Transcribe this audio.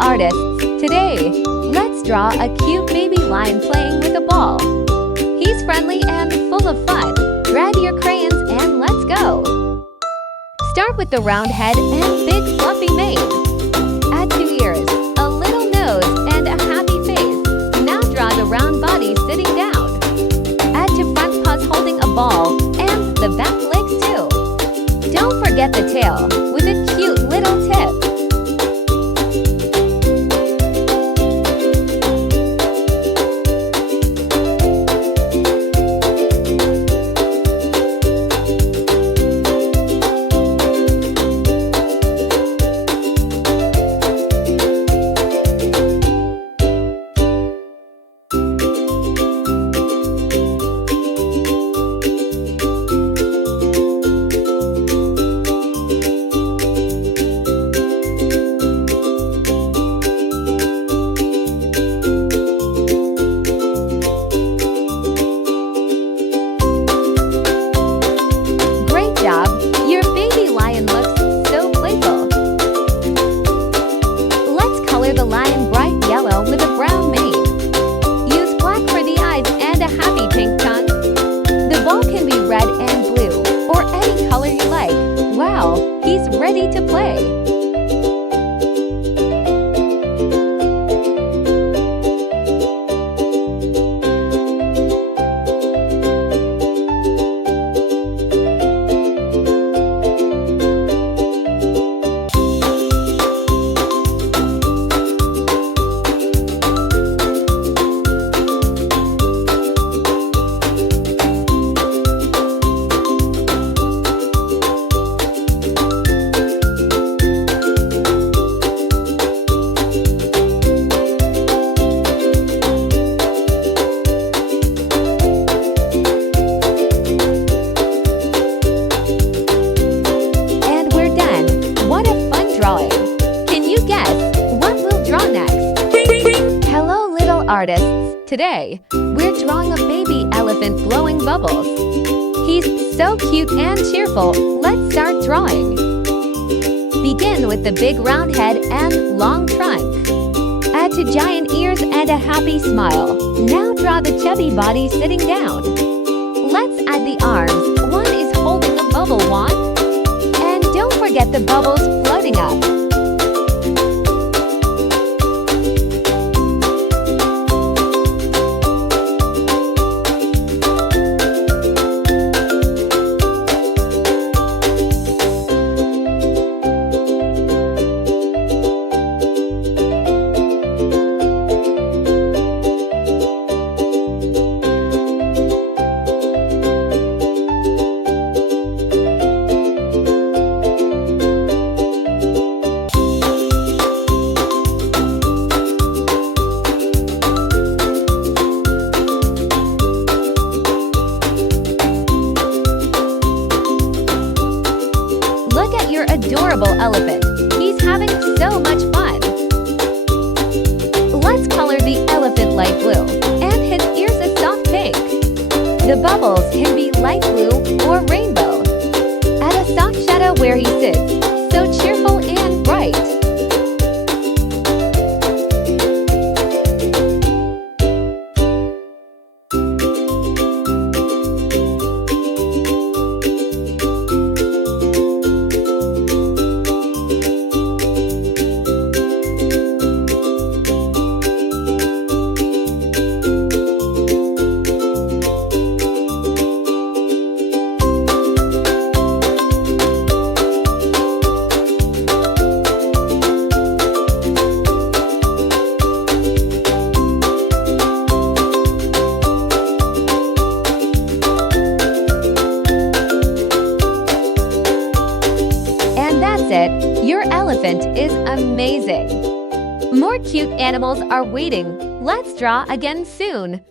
artists. Today, let's draw a cute baby lion playing with a ball. He's friendly and full of fun. Grab your crayons and let's go. Start with the round head and big fluffy mane. Add 2 ears, a little nose, and a happy face. Now draw the round body sitting down. Add 2 front paws holding a ball and the back legs too. Don't forget the tail with a cute little tip. Your baby lion looks so playful. Let's color the lion bright yellow with a brown mane. Use black for the eyes and a happy pink tongue. The ball can be red and blue, or any color you like. Wow, he's ready to play. Can you guess what we'll draw next? Hello, little artists. Today, we're drawing a baby elephant blowing bubbles. He's so cute and cheerful. Let's start drawing. Begin with the big round head and long trunk. Add 2 giant ears and a happy smile. Now draw the chubby body sitting down. Let's add the arms. One is holding a bubble wand. And don't forget the bubbles floating up. Your adorable elephant. He's having so much fun. Let's color the elephant light blue and his ears a soft pink. The bubbles can be light blue or rainbow. Add a soft shadow where he sits, so cheerful and bright. Your elephant is amazing. More cute animals are waiting. Let's draw again soon.